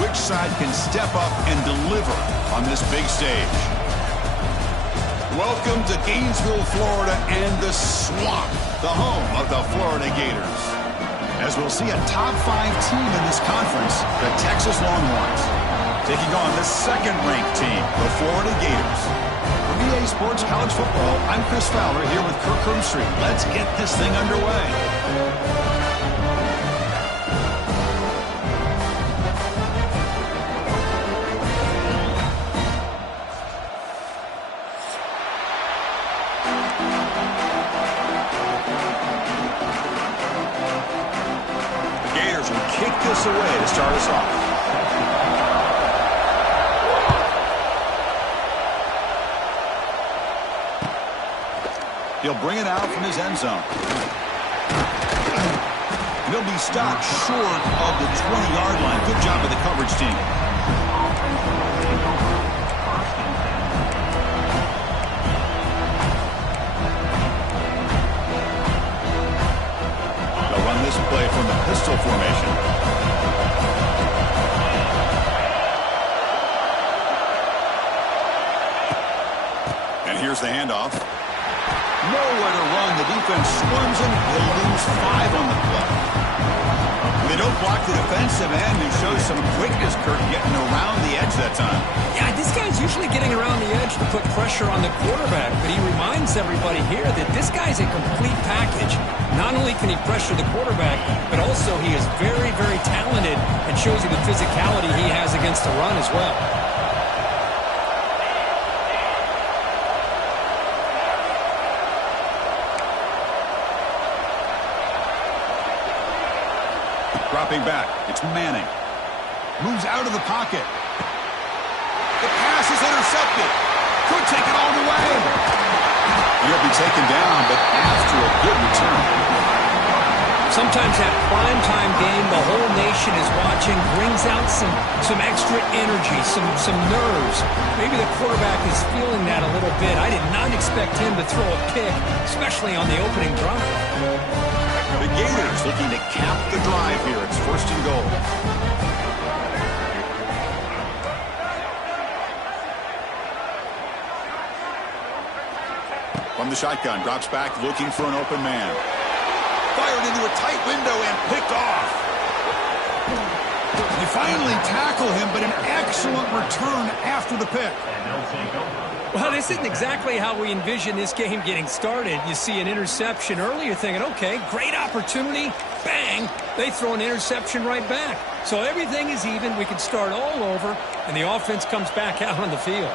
which side can step up and deliver on this big stage. Welcome to Gainesville, Florida, and the Swamp, the home of the Florida Gators. As we'll see a top 5 team in this conference, the Texas Longhorns, taking on the second-ranked team, the Florida Gators. For EA Sports College Football, I'm Chris Fowler here with Kirk Herbstreit. Let's get this thing underway. Away to start us off. He'll bring it out from his end zone. And he'll be stopped short of the 20-yard line. Good job of the coverage team. They'll run this play from the pistol formation. Here's the handoff. Nowhere to run. The defense swarms him. He'll lose 5 on the play. They don't block the defensive end and shows some quickness, Kirk, getting around the edge that time. Yeah, this guy's usually getting around the edge to put pressure on the quarterback, but he reminds everybody here that this guy's a complete package. Not only can he pressure the quarterback, but also he is very, very talented and shows you the physicality he has against the run as well. Dropping back, it's Manning. Moves out of the pocket. The pass is intercepted. Could take it all the way. He'll be taken down, but after a good return. Sometimes that primetime game, the whole nation is watching, brings out some extra energy, some nerves. Maybe the quarterback is feeling that a little bit. I did not expect him to throw a pick, especially on the opening drive. The Gators looking to cap the drive here. It's 1st and goal. From the shotgun, drops back looking for an open man. Fired into a tight window and picked off. They finally tackle him, but an excellent return after the pick. Well, this isn't exactly how we envision this game getting started. You see an interception early, you're thinking, okay, great opportunity, bang, they throw an interception right back. So everything is even, we can start all over, and the offense comes back out on the field.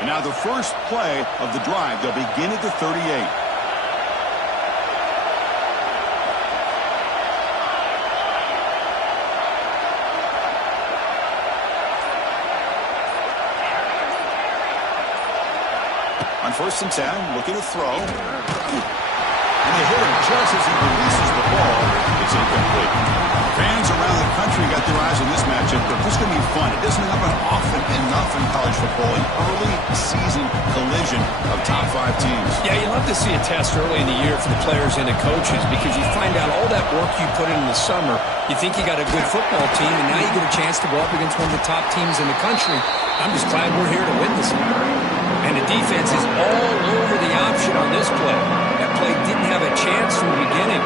And now the first play of the drive, they'll begin at the 38. On 1st and 10, looking to throw. And they hit him just as he releases the ball. It's incomplete. Fans around the country got their eyes on this matchup, but this is going to be fun. It doesn't happen often enough in college football, an early season collision of top 5 teams. Yeah, you love to see a test early in the year for the players and the coaches because you find out all that work you put in the summer. You think you got a good football team, and now you get a chance to go up against one of the top teams in the country. I'm just glad we're here to win this one. And the defense is all over the option on this play. That play didn't have a chance from the beginning.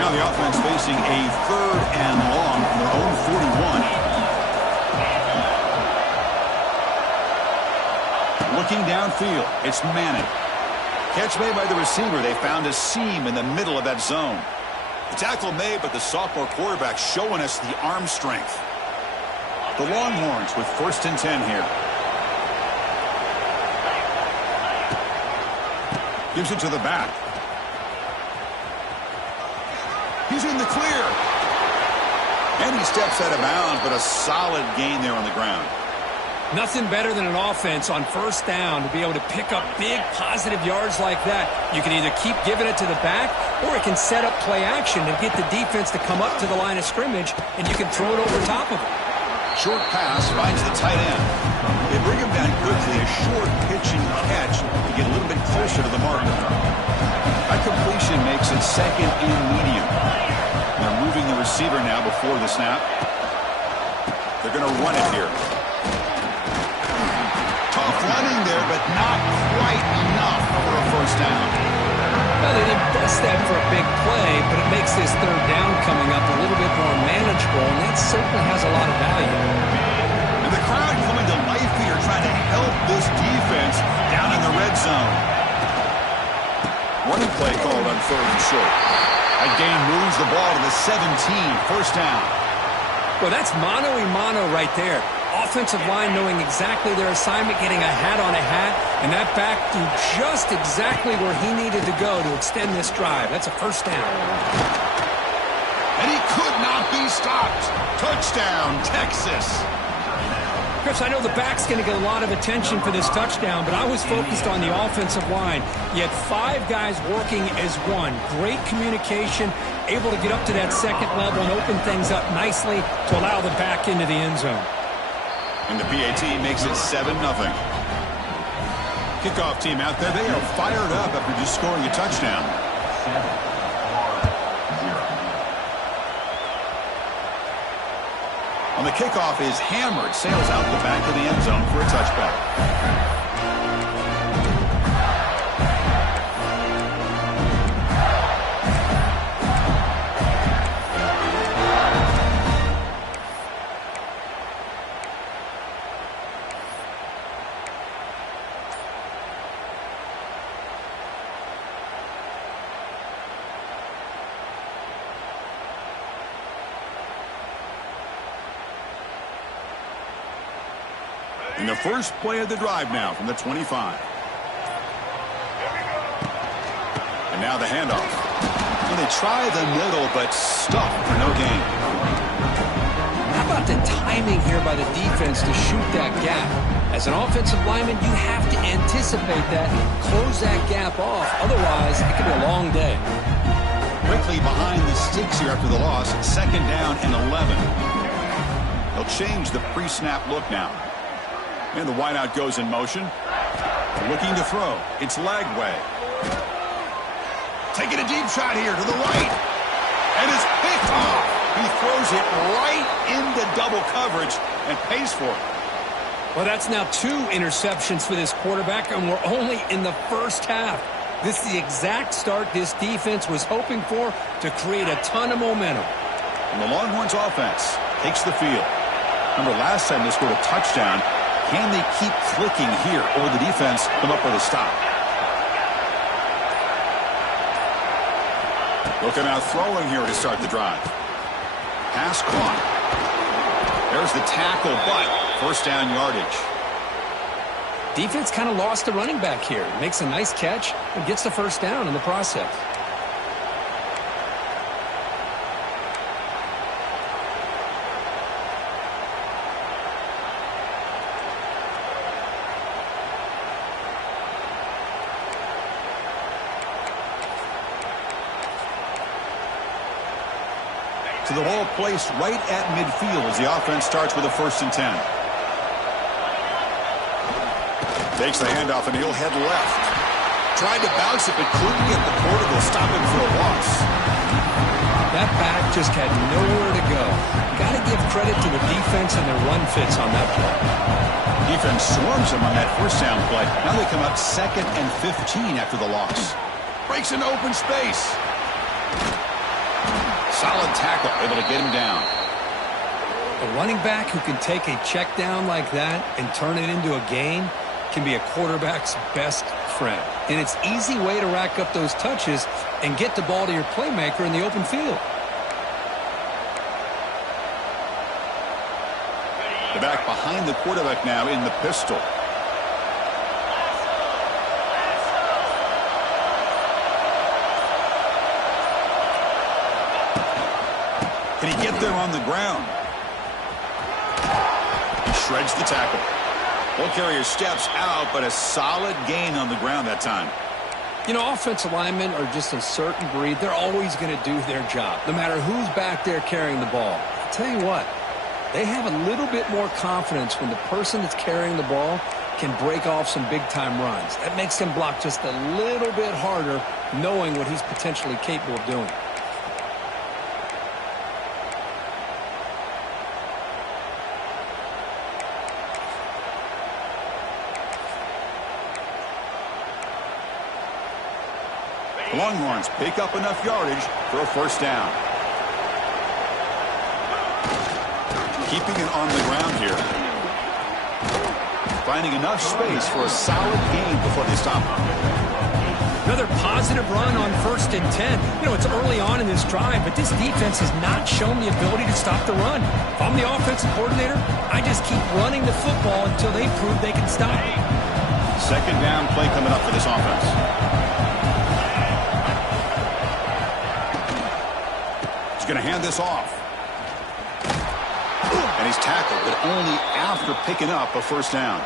Now the offense facing a 3rd and long from their own 41. Looking downfield, it's Manning. Catch made by the receiver. They found a seam in the middle of that zone. The tackle made, but the sophomore quarterback showing us the arm strength. The Longhorns with 1st and 10 here. Gives it to the back. He's in the clear. And he steps out of bounds, but a solid gain there on the ground. Nothing better than an offense on 1st down to be able to pick up big positive yards like that. You can either keep giving it to the back, or it can set up play action and get the defense to come up to the line of scrimmage, and you can throw it over top of it. Short pass finds the tight end. They bring him down quickly, a short pitch and catch to get a little bit closer to the marker. That completion makes it second and medium. They're moving the receiver now before the snap. They're going to run it here. Tough running there, but not quite enough for a first down. Well, they didn't bust that for a big play, but it makes this third down coming up a little bit more manageable, and that certainly has a lot of value. And the crowd coming to life here, trying to help this defense down in the red zone. Running play called on third and short. That gain moves the ball to the 17, first down. Well, that's mano-a-mano right there. Offensive line knowing exactly their assignment, getting a hat on a hat, and that back threw just exactly where he needed to go to extend this drive. That's a first down. And he could not be stopped. Touchdown, Texas. Chris, I know the back's going to get a lot of attention for this touchdown, but I was focused on the offensive line. You had 5 guys working as one. Great communication, able to get up to that second level and open things up nicely to allow the back into the end zone. And the PAT makes it 7-0. Kickoff team out there, they are fired up after just scoring a touchdown. On the kickoff is hammered, sails out the back of the end zone for a touchback. In the first play of the drive now from the 25. And now the handoff. And they try the middle, but stuck for no gain. How about the timing here by the defense to shoot that gap? As an offensive lineman, you have to anticipate that, close that gap off. Otherwise, it could be a long day. Quickly behind the sticks here after the loss. Second down and 11. They'll change the pre-snap look now. And the wideout goes in motion. Looking to throw. It's Lagway. Taking a deep shot here to the right. And it's picked off. He throws it right into double coverage and pays for it. Well, that's now 2 interceptions for this quarterback, and we're only in the first half. This is the exact start this defense was hoping for to create a ton of momentum. And the Longhorns offense takes the field. Remember, last time they scored a touchdown. Can they keep clicking here, or the defense come up with a stop? Looking out throwing here to start the drive. Pass caught. There's the tackle, but first down yardage. Defense kind of lost the running back here. Makes a nice catch and gets the first down in the process. To the ball placed right at midfield as the offense starts with a 1st and 10. Takes the handoff and he'll head left. Tried to bounce it but couldn't get the portal stopping for a loss. That back just had nowhere to go. Got to give credit to the defense and their run fits on that play. Defense swarms him on that first down play. Now they come up 2nd and 15 after the loss. Breaks into open space. Solid tackle, able to get him down. A running back who can take a check down like that and turn it into a gain can be a quarterback's best friend. And it's an easy way to rack up those touches and get the ball to your playmaker in the open field. The back behind the quarterback now in the pistol. Can he get there on the ground? He shreds the tackle. Ball carrier steps out, but a solid gain on the ground that time. You know, offensive linemen are just a certain breed. They're always going to do their job, no matter who's back there carrying the ball. I'll tell you what, they have a little bit more confidence when the person that's carrying the ball can break off some big-time runs. That makes him block just a little bit harder, knowing what he's potentially capable of doing. The Longhorns pick up enough yardage for a first down. Keeping it on the ground here. Finding enough space for a solid gain before they stop him. Another positive run on 1st and 10. You know, it's early on in this drive, but this defense has not shown the ability to stop the run. If I'm the offensive coordinator, I just keep running the football until they prove they can stop it. Second down play coming up for this offense. He's going to hand this off. And he's tackled, but only after picking up a first down.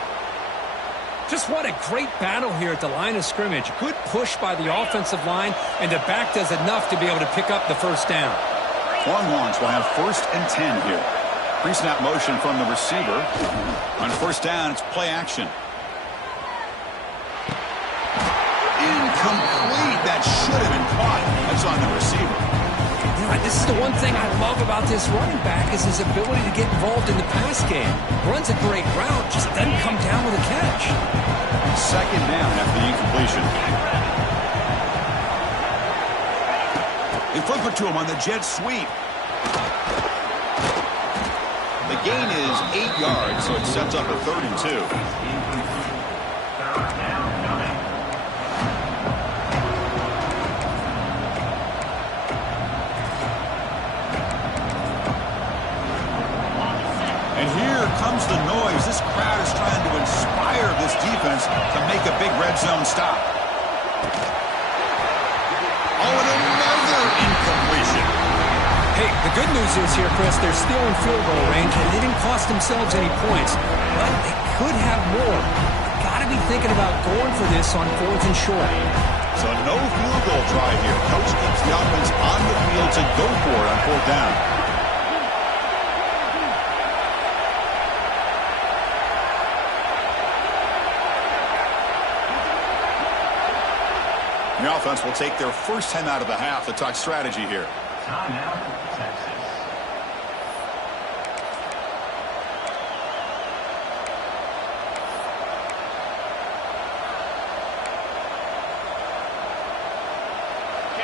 Just what a great battle here at the line of scrimmage. Good push by the offensive line, and the back does enough to be able to pick up the first down. Longhorns will have 1st and 10 here. Pre-snap motion from the receiver. On first down, it's play action. Incomplete. That should have been caught. That's on the receiver. This is the one thing I love about this running back is his ability to get involved in the pass game. Runs a great route, just doesn't come down with a catch. Second down after the incompletion. They flip it to him on the jet sweep. The gain is 8 yards, so it sets up a 3rd and 2. Comes the noise. This crowd is trying to inspire this defense to make a big red zone stop. Oh, and another incompletion. Hey, the good news is here, Chris, they're still in field goal range, and they didn't cost themselves any points. But they could have more. Got to be thinking about going for this on 4th and short. So no field goal try here. Coach keeps the offense on the field to go for it on 4th down. The offense will take their first time out of the half to talk strategy here. Timeout, Texas.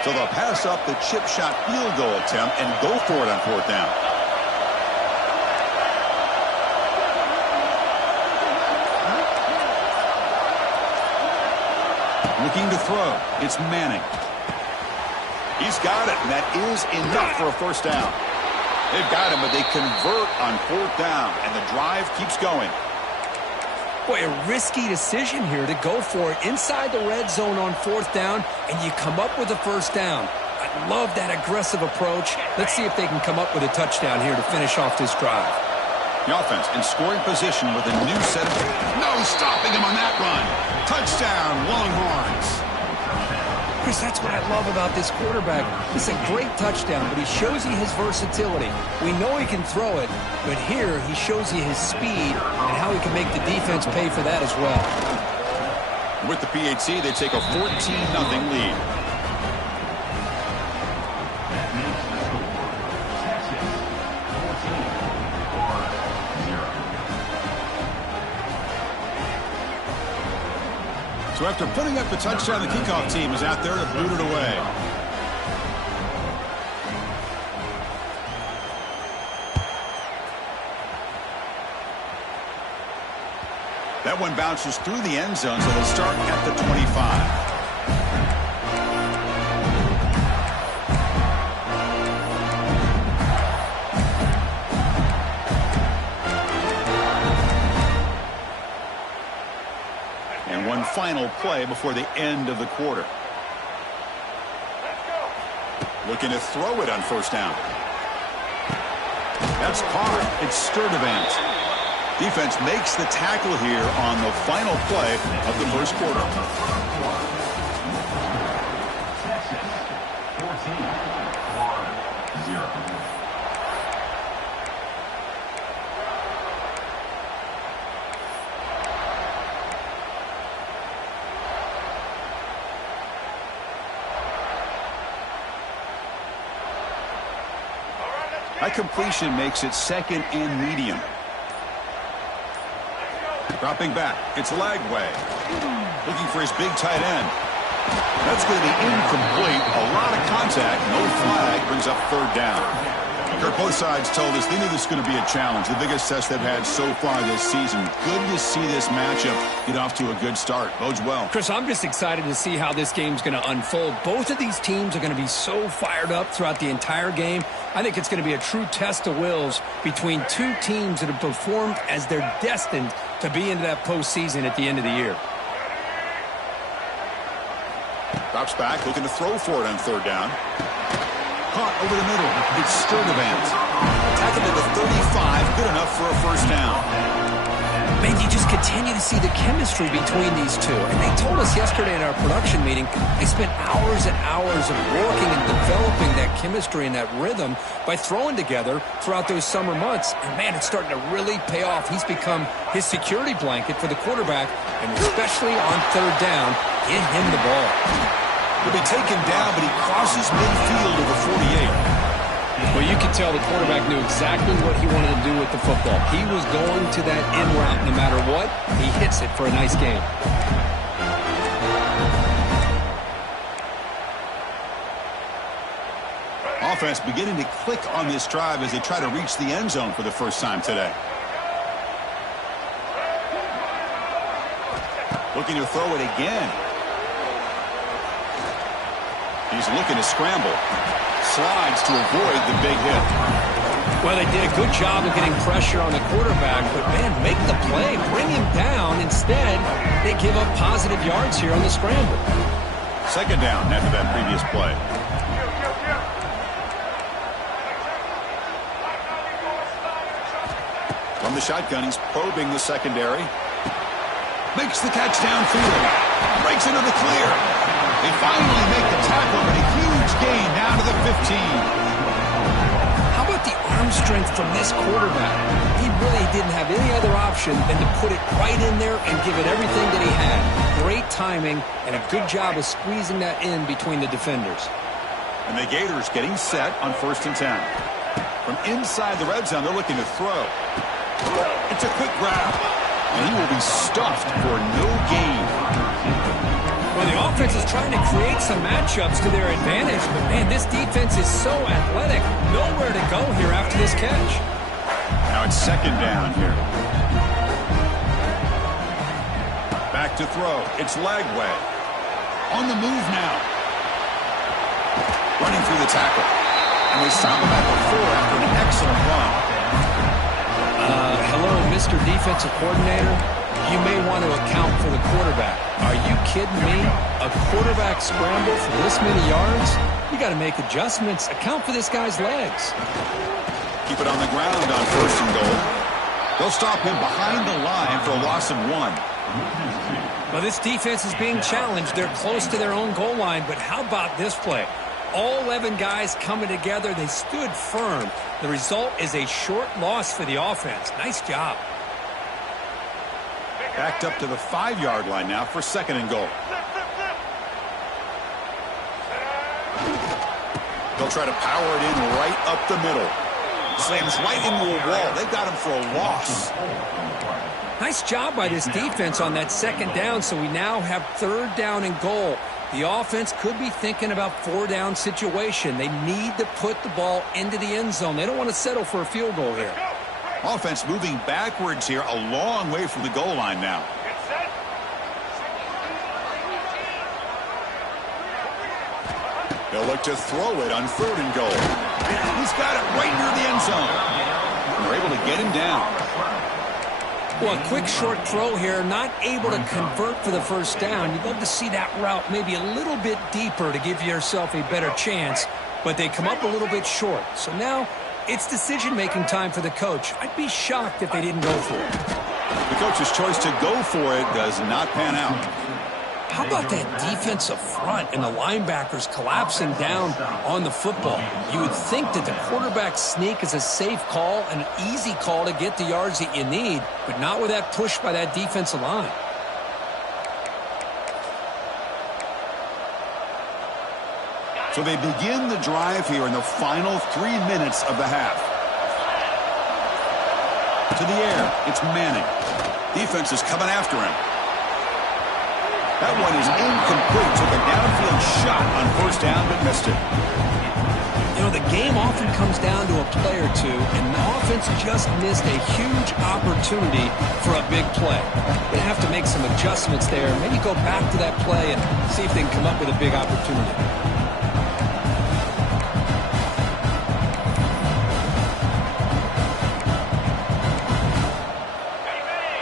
So they'll pass up the chip shot field goal attempt and go for it on 4th down. Looking to throw. It's Manning. He's got it, and that is enough for a first down. They've got him, but they convert on 4th down, and the drive keeps going. Boy, a risky decision here to go for it inside the red zone on 4th down, and you come up with a first down. I love that aggressive approach. Let's see if they can come up with a touchdown here to finish off this drive. The offense in scoring position with a new set of... No stopping him on that run. Touchdown, Longhorns. Chris, that's what I love about this quarterback. It's a great touchdown, but he shows you his versatility. We know he can throw it, but here he shows you his speed and how he can make the defense pay for that as well. With the PHC, they take a 14-0 lead. So after putting up the touchdown, the kickoff team is out there to boot it away. That one bounces through the end zone, so they'll start at the 25. Final play before the end of the quarter. Looking to throw it on first down. That's caught. It's Sturdivant. Defense makes the tackle here on the final play of the first quarter. That completion makes it 2nd and medium. Dropping back. It's Lagway. Looking for his big tight end. That's going to be incomplete. A lot of contact. No flag. Brings up 3rd down. Kirk, both sides told us they knew this was going to be a challenge. The biggest test they've had so far this season. Good to see this matchup get off to a good start. Bodes well. Chris, I'm just excited to see how this game's going to unfold. Both of these teams are going to be so fired up throughout the entire game. I think it's going to be a true test of wills between two teams that have performed as they're destined to be into that postseason at the end of the year. Drops back, looking to throw for it on 3rd down. Caught over the middle. It's Sturdivant. Tackle to the 35. Good enough for a 1st down. Man, you just continue to see the chemistry between these two. And they told us yesterday in our production meeting, they spent hours and hours of working and developing that chemistry and that rhythm by throwing together throughout those summer months. And, man, it's starting to really pay off. He's become his security blanket for the quarterback, and especially on 3rd down, get him the ball. He'll be taken down, but he crosses midfield of the 48. Well, you can tell the quarterback knew exactly what he wanted to do with the football. He was going to that in route no matter what. He hits it for a nice game. Offense beginning to click on this drive as they try to reach the end zone for the first time today. Looking to throw it again. He's looking to scramble. Slides to avoid the big hit. Well, they did a good job of getting pressure on the quarterback, but, man, make the play. Bring him down. Instead, they give up positive yards here on the scramble. 2nd down after that previous play. From the shotgun, he's probing the secondary. Makes the catch downfield. Breaks into the clear. They finally make the tackle, but a huge gain down to the 15. How about the arm strength from this quarterback? He really didn't have any other option than to put it right in there and give it everything that he had. Great timing and a good job of squeezing that in between the defenders. And the Gators getting set on 1st and 10. From inside the red zone, they're looking to throw. It's a quick grab. And he will be stuffed for no gain. Well, the offense is trying to create some matchups to their advantage, but, man, this defense is so athletic. Nowhere to go here after this catch. Now it's 2nd down here. Back to throw. It's Lagway. On the move now. Running through the tackle. And they stop him at the 4 after an excellent run. Hello, Mr. Defensive Coordinator. You may want to account for the quarterback. Are you kidding me? A quarterback scramble for this many yards? You got to make adjustments. Account for this guy's legs. Keep it on the ground on 1st and goal. They'll stop him behind the line for a loss of 1. Well, this defense is being challenged. They're close to their own goal line, but how about this play? All 11 guys coming together. They stood firm. The result is a short loss for the offense. Nice job. Backed up to the 5-yard line now for 2nd and goal. They'll try to power it in right up the middle. Slams right into a wall. They've got him for a loss. Nice job by this defense on that 2nd down, so we now have 3rd down and goal. The offense could be thinking about 4-down situation. They need to put the ball into the end zone. They don't want to settle for a field goal here. Offense moving backwards here, a long way from the goal line now. They'll look to throw it on 3rd and goal. He's got it right near the end zone. And they're able to get him down. Well, a quick short throw here, not able to convert for the 1st down. You'd love to see that route maybe a little bit deeper to give yourself a better chance, but they come up a little bit short. So now it's decision-making time for the coach. I'd be shocked if they didn't go for it. The coach's choice to go for it does not pan out. How about that defensive front and the linebackers collapsing down on the football? You would think that the quarterback sneak is a safe call, an easy call to get the yards that you need, but not with that push by that defensive line. So they begin the drive here in the final 3 minutes of the half. To the air, it's Manning. Defense is coming after him. That one is incomplete. Took a downfield shot on first down, but missed it. You know, the game often comes down to a play or two, and the offense just missed a huge opportunity for a big play. They're going to have to make some adjustments there. Maybe go back to that play and see if they can come up with a big opportunity.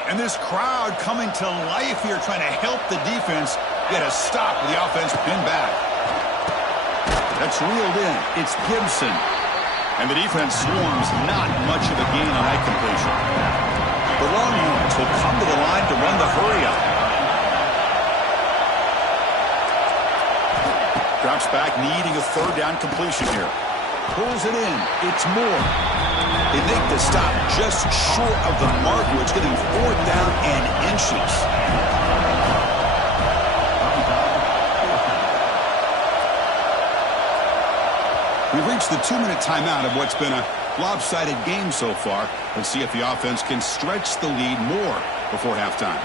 And this crowd coming to life here, trying to help the defense get a stop with the offense pinned back. That's reeled in. It's Gibson. And the defense swarms, not much of a gain on that completion. The Longhorns will come to the line to run the hurry-up. Drops back, needing a third down completion here. Pulls it in. It's Moore. They make the stop just short of the mark, which is getting fourth down and inches. We've reached the 2-minute timeout of what's been a lopsided game so far. Let's see if the offense can stretch the lead more before halftime.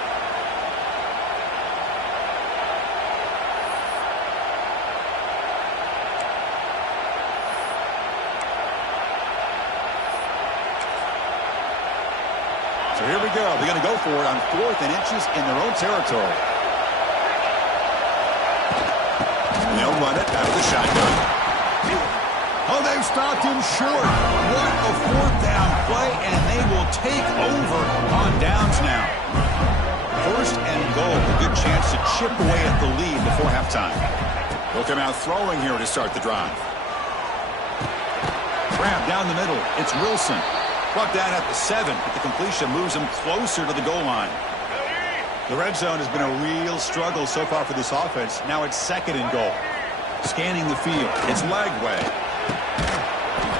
So here we go. They're going to go for it on 4th and inches in their own territory. And they'll run it out of the shotgun. Oh, they've stopped him short. What a fourth down play, and they will take over on downs now. First and goal. A good chance to chip away at the lead before halftime. They'll come out throwing here to start the drive. Grab down the middle. It's Wilson. Brought down at the 7, but the completion moves him closer to the goal line. The red zone has been a real struggle so far for this offense. Now it's 2nd and goal. Scanning the field. It's Lagway.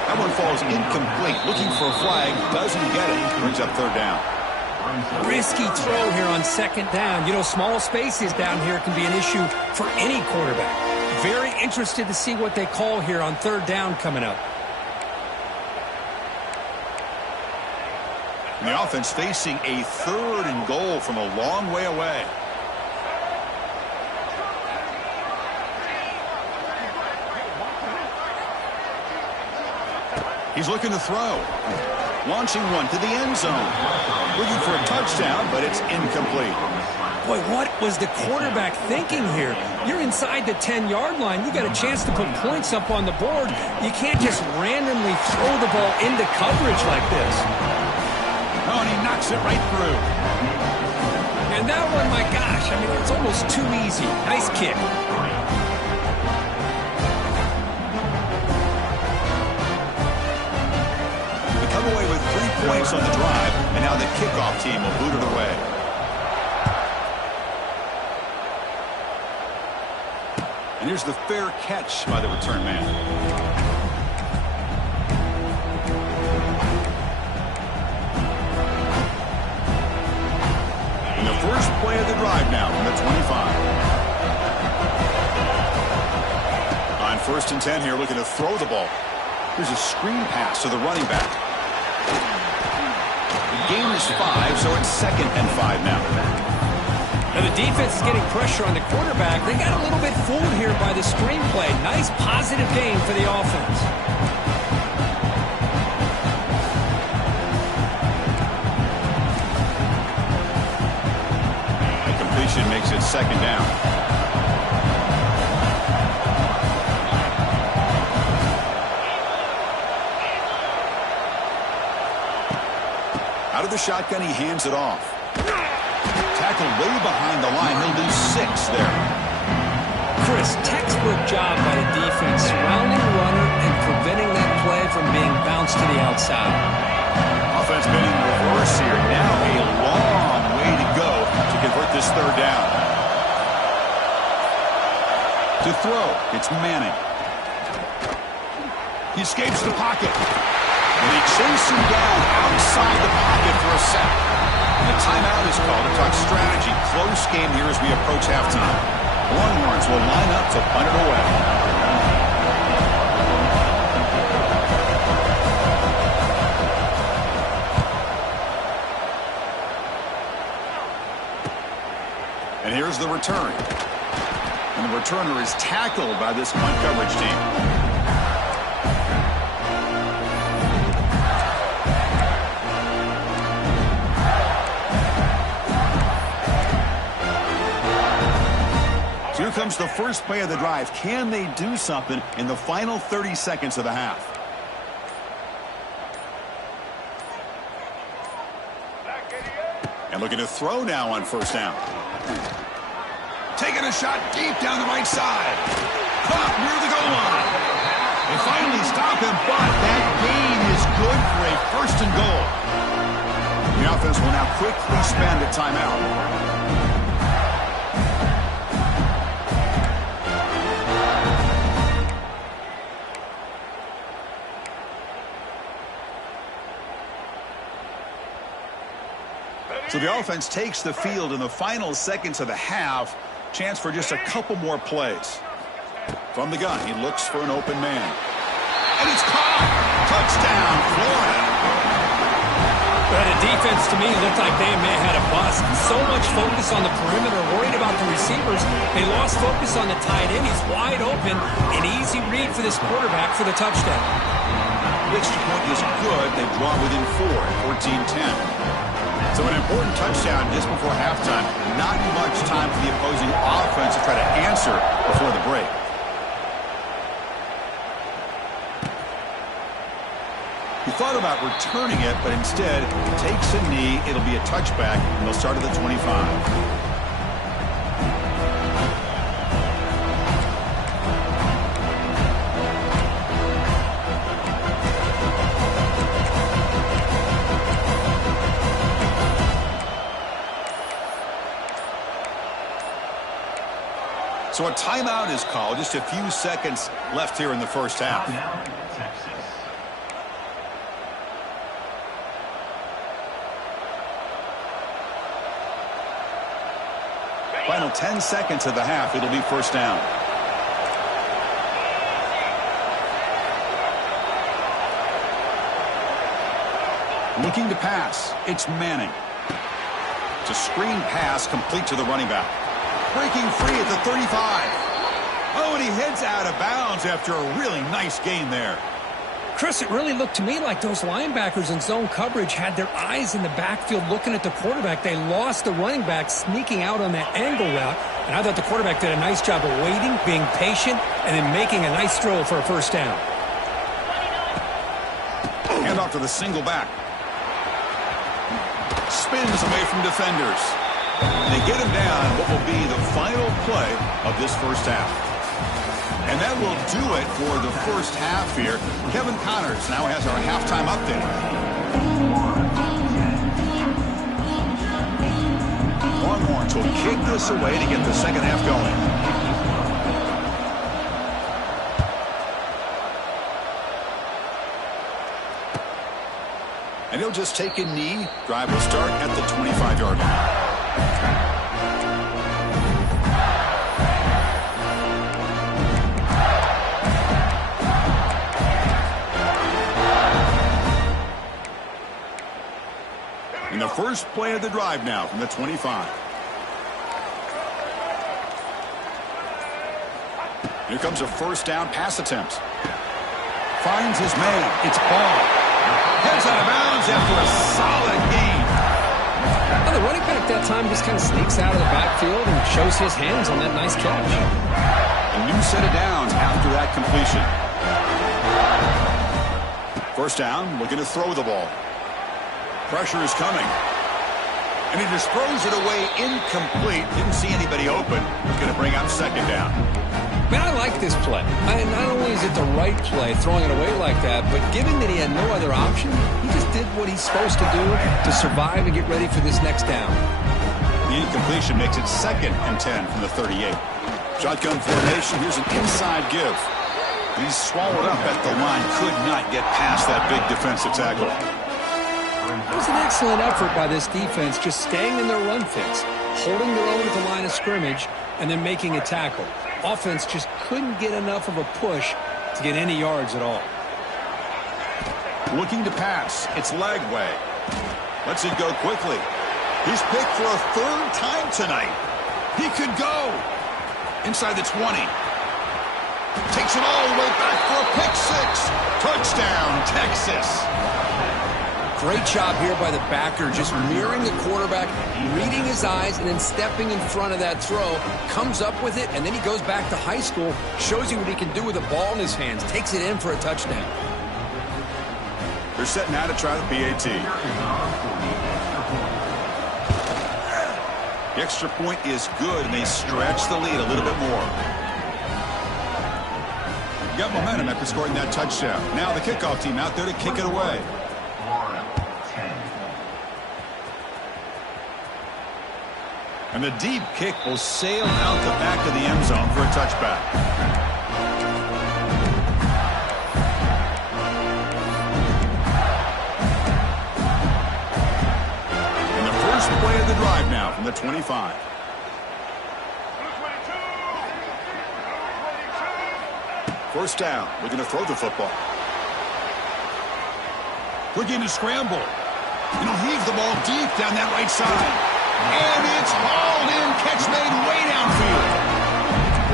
That one falls incomplete. Looking for a flag. Doesn't get it. Brings up 3rd down. Risky throw here on 2nd down. You know, small spaces down here can be an issue for any quarterback. Very interested to see what they call here on 3rd down coming up. And the offense facing a 3rd and goal from a long way away. He's looking to throw. Launching one to the end zone. Looking for a touchdown, but it's incomplete. Boy, what was the quarterback thinking here? You're inside the 10-yard line. You got a chance to put points up on the board. You can't just randomly throw the ball into coverage like this. Oh, and he knocks it right through. And that one, my gosh, I mean, it's almost too easy. Nice kick. Away with 3 points on the drive, and now the kickoff team will boot it away. And here's the fair catch by the return man. And the first play of the drive now from the 25. On 1st and 10 here, looking to throw the ball. Here's a screen pass to the running back. Gain is 5, so it's 2nd and 5 now. Now the defense is getting pressure on the quarterback. They got a little bit fooled here by the screenplay. Nice positive gain for the offense. The completion makes it 2nd down. Out of the shotgun, he hands it off. Tackled way behind the line. He'll lose 6 there. Chris, textbook job by the defense, surrounding the runner and preventing that play from being bounced to the outside. Offense been in reverse here. Now a long way to go to convert this 3rd down. To throw, it's Manning. He escapes the pocket. And they chase him down outside the pocket for a sack. And a timeout is called to talk strategy. Close game here as we approach halftime. Longhorns will line up to punt it away. return. And the returner is tackled by this punt coverage team. So here comes the first play of the drive. Can they do something in the final 30 seconds of the half? And looking to throw now on first down. Taking a shot deep down the right side. Caught near the goal line. They finally stop him, but that gain is good for a first and goal. The offense will now quickly spend a timeout. So the offense takes the field in the final seconds of the half. Chance for just a couple more plays. From the gun, he looks for an open man. And it's caught! Touchdown, Florida! But the defense, to me, looked like they may have had a bust. So much focus on the perimeter, worried about the receivers. They lost focus on the tight end. He's wide open. An easy read for this quarterback for the touchdown. The extra point is good. They draw within 4 at 14-10. So an important touchdown just before halftime. Not much time for the opposing offense to try to answer before the break. He thought about returning it, but instead takes a knee. It'll be a touchback, and they'll start at the 25. So a timeout is called. Just a few seconds left here in the first half. Final 10 seconds of the half. It'll be first down. Looking to pass. It's Manning. It's a screen pass complete to the running back. Breaking free at the 35. Oh, and he heads out of bounds after a really nice gain there. Chris, it really looked to me like those linebackers in zone coverage had their eyes in the backfield looking at the quarterback. They lost the running back sneaking out on that angle route. And I thought the quarterback did a nice job of waiting, being patient, and then making a nice throw for a first down. Hand off to the single back. Spins away from defenders. They get him down what will be the final play of this first half. And that will do it for the first half here. Kevin Connors now has our halftime update. Longhorns will kick this away to get the second half going. And he'll just take a knee. Drive will start at the 25-yard line. And the first play of the drive now from the 25. Here comes a first down pass attempt. Finds his man. It's Ball. Heads out of bounds after a solid gain. Well, the running back that time just kind of sneaks out of the backfield and shows his hands on that nice catch. A new set of downs after that completion. First down, looking to throw the ball. Pressure is coming. And he just throws it away incomplete. Didn't see anybody open. He's going to bring up second down. Man, I like this play. Not only is it the right play, throwing it away like that, but given that he had no other option, he just did what he's supposed to do to survive and get ready for this next down. The incompletion makes it 2nd and 10 from the 38. Shotgun formation. Here's an inside give. He's swallowed up at the line. Could not get past that big defensive tackle. It was an excellent effort by this defense, just staying in their run fits, holding their own at the line of scrimmage, and then making a tackle. Offense just couldn't get enough of a push to get any yards at all. Looking to pass. It's Lagway. Lets it go quickly. He's picked for a 3rd time tonight. He could go. Inside the 20. Takes it all the way back for a pick six. Touchdown, Texas. Great job here by the backer, just mirroring the quarterback, reading his eyes, and then stepping in front of that throw. Comes up with it, and then he goes back to high school, shows you what he can do with the ball in his hands, takes it in for a touchdown. They're setting out to try the PAT. The extra point is good, and they stretch the lead a little bit more. Got momentum after scoring that touchdown. Now the kickoff team out there to kick it away. And the deep kick will sail out the back of the end zone for a touchback. And the first play of the drive now from the 25. First down. We're going to throw the football. Looking to scramble. Heave the ball deep down that right side. And it's hauled in. Catch made way downfield.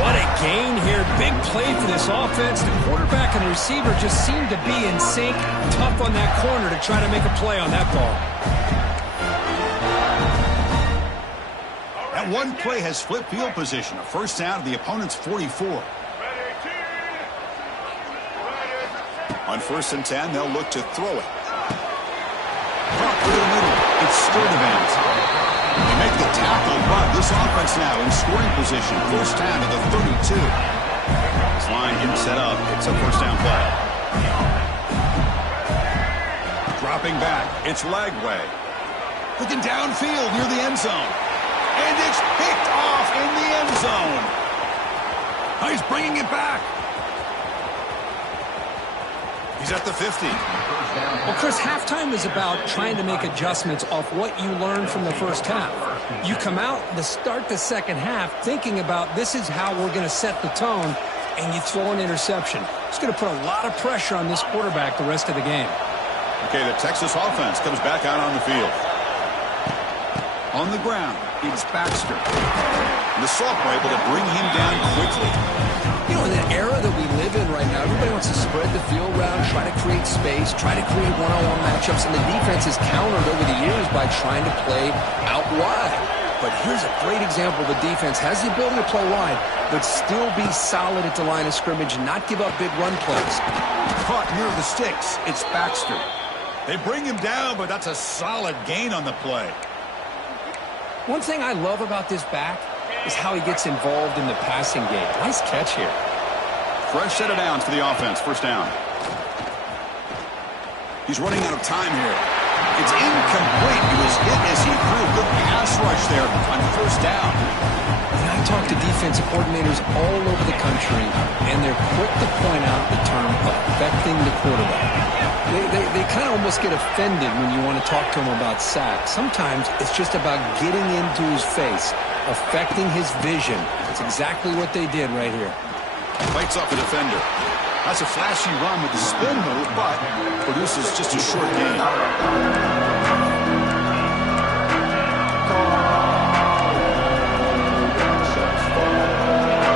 What a gain here. Big play for this offense. The quarterback and the receiver just seem to be in sync. Tough on that corner to try to make a play on that ball. That one play has flipped field position. A first down to the opponent's 44. On 1st and 10, they'll look to throw it. Drop through the middle. It's still advanced. They make the tackle, but this offense now in scoring position. First down to the 32. This line getting set up. It's a first down play. Dropping back. It's Lagway. Looking downfield near the end zone. And it's picked off in the end zone. Now he's bringing it back. He's at the 50. Well, Chris, halftime is about trying to make adjustments off what you learned from the first half. You come out to start the second half thinking about this is how we're going to set the tone, and you throw an interception. It's going to put a lot of pressure on this quarterback the rest of the game. Okay, the Texas offense comes back out on the field. On the ground, it's Baxter. And the Sophomore able to bring him down quickly. In the era that we live in right now, everybody wants to spread the field around, try to create space, try to create one-on-one matchups, and the defense is countered over the years by trying to play out wide. But here's a great example. The defense has the ability to play wide, but still be solid at the line of scrimmage and not give up big run plays. Caught near the sticks. It's Baxter. They bring him down, but that's a solid gain on the play. One thing I love about this back is how he gets involved in the passing game. Nice catch here. Fresh set of downs for the offense. First down. He's running out of time here. It's incomplete. He was hit as he threw. Good pass rush there on first down. And I talk to defensive coordinators all over the country, and they're quick to point out the term affecting the quarterback. They kind of almost get offended when you want to talk to them about sacks. Sometimes it's just about getting into his face, affecting his vision. That's exactly what they did right here. Fights off the defender. That's a flashy run with the spin move, but produces just a short gain.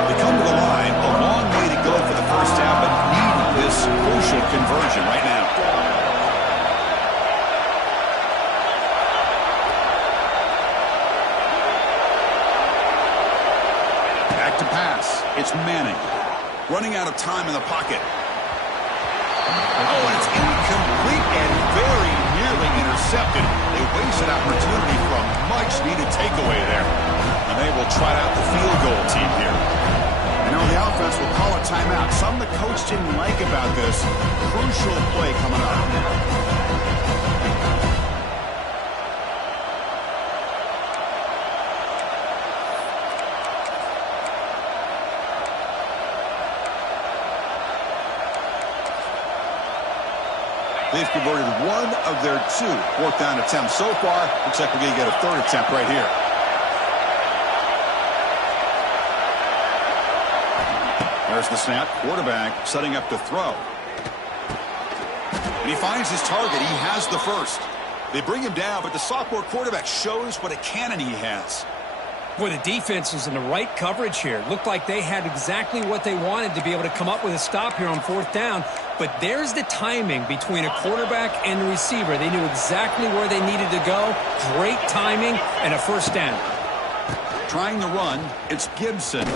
They come to the line, a long way to go for the first down, but need this crucial conversion right now. Back to pass. It's Manning. Running out of time in the pocket. Oh, and it's incomplete and very nearly intercepted. They wasted opportunity for a much-needed takeaway there. And they will try out the field goal team here. The offense will call a timeout. Something the coach didn't like about this. Crucial play coming up. They've converted one of their 2 fourth down attempts so far. Looks like we're going to get a third attempt right here. There's the snap. Quarterback setting up to throw. And he finds his target. He has the first. They bring him down, but the sophomore quarterback shows what a cannon he has. Boy, the defense was in the right coverage here. Looked like they had exactly what they wanted to be able to come up with a stop here on 4th down. But there's the timing between a quarterback and the receiver. They knew exactly where they needed to go. Great timing and a 1st down. Trying the run, it's Gibson. 0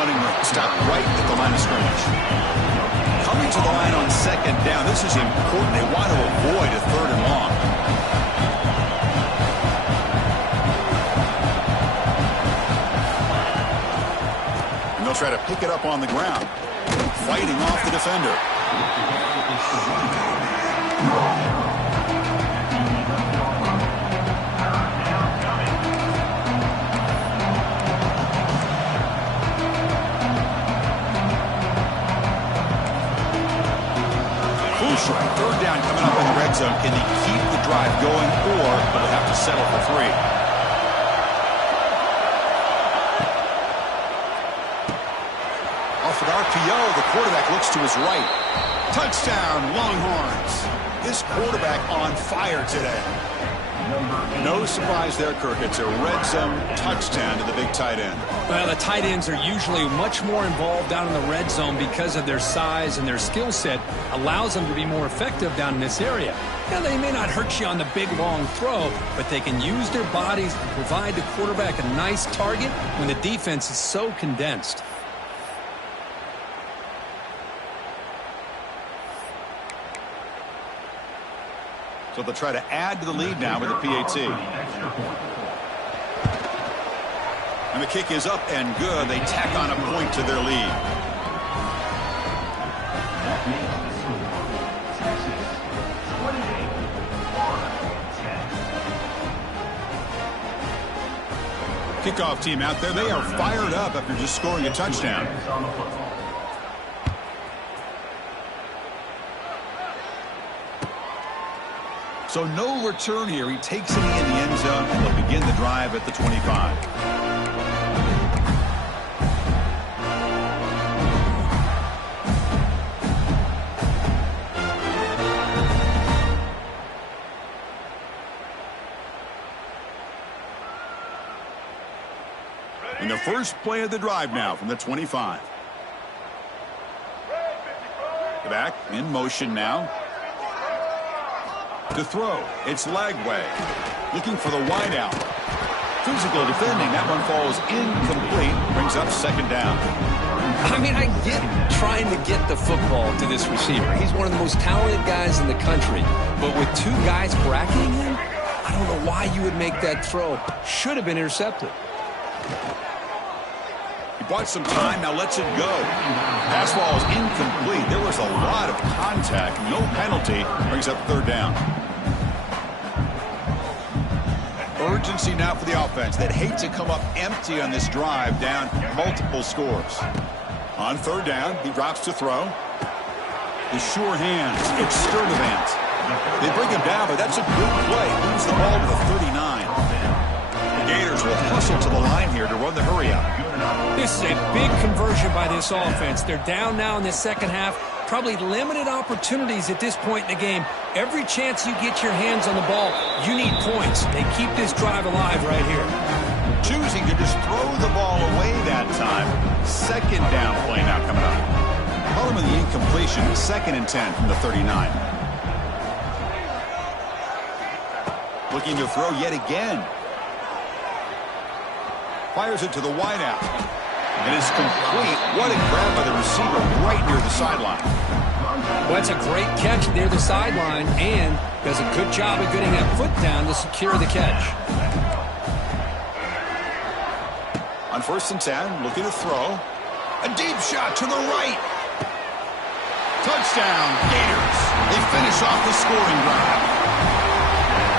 running room. Stop right at the line of scrimmage. Coming to the line on 2nd down. This is important. They want to avoid a 3rd and long. And they'll try to pick it up on the ground. Fighting off the defender. Crucial. 3rd down coming up in the red zone. Can they keep the drive going, or will they have to settle for 3? Off an RPO, the quarterback looks to his right. Touchdown, Longhorns. This quarterback on fire today. No surprise there, Kirk. It's a red zone touchdown to the big tight end. Well, the tight ends are usually much more involved down in the red zone because of their size, and their skill set allows them to be more effective down in this area. Now, they may not hurt you on the big, long throw, but they can use their bodies to provide the quarterback a nice target when the defense is so condensed. So they'll try to add to the lead now with a PAT. And the kick is up and good. They tack on a point to their lead. Kickoff team out there. They are fired up after just scoring a touchdown. So no return here. He takes it in the end zone, and they'll begin the drive at the 25. In the first play of the drive now from the 25. Back in motion now. To throw, it's Lagway. Looking for the wideout. Physical defending. That one falls incomplete. Brings up 2nd down. I mean, I get trying to get the football to this receiver. He's one of the most talented guys in the country. But with 2 guys bracketing him, I don't know why you would make that throw. Should have been intercepted. He bought some time, now lets it go. Pass ball is incomplete. There was a lot of contact. No penalty. Brings up 3rd down. Urgency now for the offense. They'd hate to come up empty on this drive, down multiple scores. On 3rd down, he drops to throw. The sure hands. It's Sturdivant. They bring him down, but that's a good play. Moves the ball to the 39. The Gators will hustle to the line here to run the hurry-up. This is a big conversion by this offense. They're down now in the second half. Probably limited opportunities at this point in the game. Every chance you get your hands on the ball, you need points. They keep this drive alive right here. Choosing to just throw the ball away that time. 2nd down play now coming up. Following the incompletion, 2nd and 10 from the 39. Looking to throw yet again. Fires it to the wideout. And it's complete. What a grab by the receiver right near the sideline. Well, that's a great catch near the sideline, and does a good job of getting that foot down to secure the catch. On 1st and 10, looking to throw. A deep shot to the right. Touchdown, Gators. They finish off the scoring drive.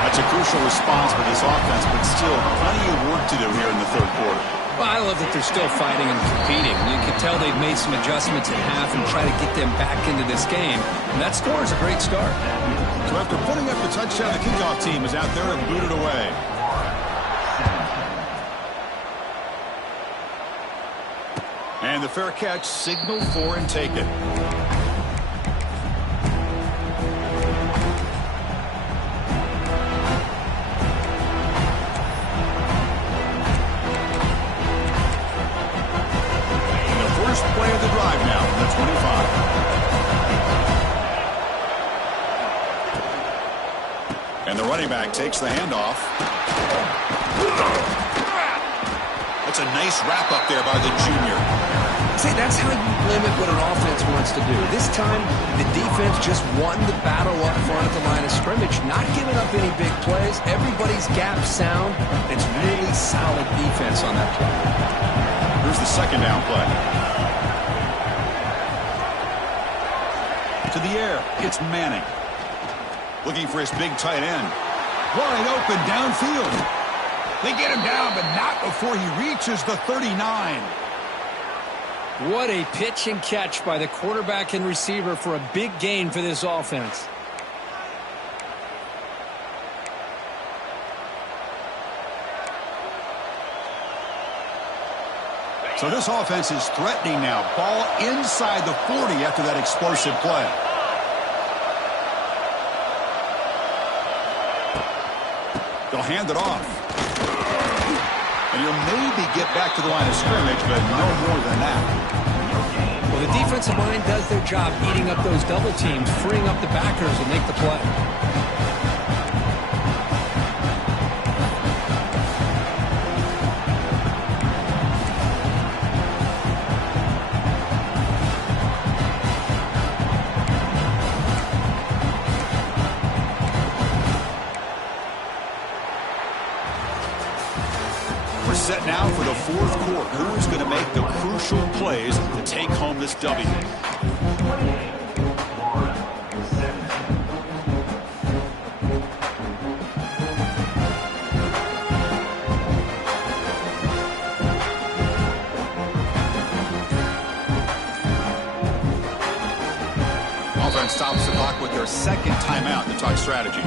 That's a crucial response for this offense, but still plenty of work to do here in the 3rd quarter. Well, I love that they're still fighting and competing. You can tell they've made some adjustments at half and try to get them back into this game. And that score is a great start. So after putting up the touchdown, the kickoff team is out there and booted away. And the fair catch signaled for and taken. First play of the drive now from the 25. And the running back takes the handoff. That's a nice wrap up there by the junior. See, that's how you limit what an offense wants to do. This time, the defense just won the battle up front at the line of scrimmage, not giving up any big plays. Everybody's gap sound. It's really solid defense on that play. Here's the second down play. To the air, it's Manning. Looking for his big tight end. Wide open downfield. They get him down, but not before he reaches the 39. What a pitch and catch by the quarterback and receiver for a big gain for this offense. So this offense is threatening now. Ball inside the 40 after that explosive play. They'll hand it off. And he'll maybe get back to the line of scrimmage, but no more than that. Well, the defensive line does their job eating up those double teams, freeing up the backers and make the play. Set now for the fourth quarter. Who is going to make the crucial plays to take home this W? Offense stops the clock with their second timeout to talk strategy.